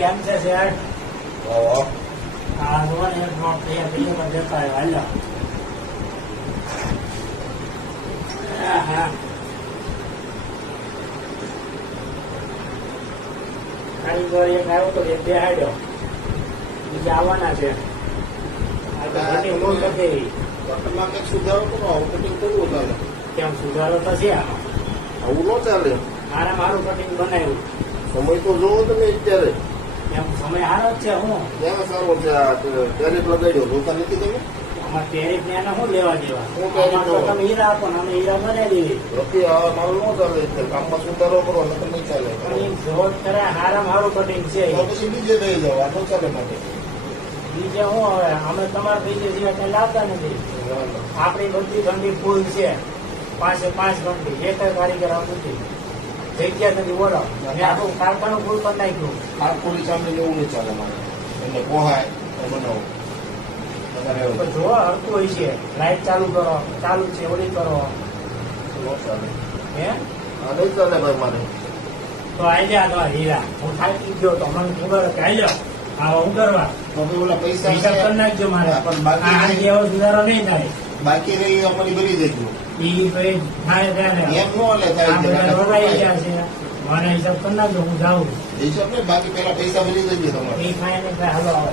કેમ છે શેઠ? વાહ આ જોવા ને એક નોટ તૈયાર થઈ પર દેતા આવ્યો. હાલ્યો. હા કારીગર એક આવ્યો તો એક બેહાડ્યો, બીજા આવવાના છે. આ તો ઘણી ભૂલ કરી દેવી. કટમાં કંઈક સુધારો કરો, આવું કટિંગ કરવું ચાલે. કેમ સુધારો તો છે આમાં? આવું ન ચાલે. મારું કટિંગ બનાવ્યું. સમય તો જોવો તમે અત્યારે એમ સમય સારો જ છે. હું ક્યાં સારો છે? આ ટેરિફ લગાડ્યો જોતા નથી તમે? આમાં ટેરિફ ને એને શું લેવા દેવા? શું ટેરિફ આમાં તો લેવા? તમે હીરા આપો ને અમે હીરા બનાવી દેવી. નથી આ મારું ન ચાલે અત્યારે. કામમાં સુધારો કરો નકર નહીં ચાલે. પણ એ જોત કરે હારામાં સારું કટિંગ છે. તો પછી બીજે દઈ જાવ, આ ન ચાલે માટે. બીજે શું હવે અમે તમારા બીજે સિવાય કઈ લાવતા નથી. આપણી બધી ઘંટી ફૂલ છે, 5 ઘંટી. એક કારીગર આવતું નથી, જગ્યા નથી. બોલો મેં આખું કારખાનું ફૂલ કરી નાખ્યું. કારકોની સામે એવું નહીં ચાલે મારે. એટલે પોહાય તો બનાવો. વધારે એવું પણ જોવા હરતું હોય છે. લાઈટ ચાલુ કરો, ચાલુ છે, ઓલી કરો. ન ચાલે. હે આ નહીં ચાલે ભાઈ મારે. તો આલ્યા તો આ હીરા હું થાકી ગયો તો મને ખબર કે આલ્યો આવા હું કરવા તો ભાઈ ઓલા પૈસા હિસાબ કરી નાખજો મારે. પણ બાકી આ નહીં. એવો સુધારો નહીં થાય. બાકી રહી અમારી ભરી દેજો. ઈ ભાઈ થાય ત્યારે એમ ન હાલે થાય આ છે. બધા રોકાઈ ગયા છે. મને હિસાબ કરી નાખજો, હું જાઉં. હિસાબ નહીં, બાકી પેલા પૈસા ભરી દેજો તમારે. એ ખાય ને ભાઈ હાલો આવે.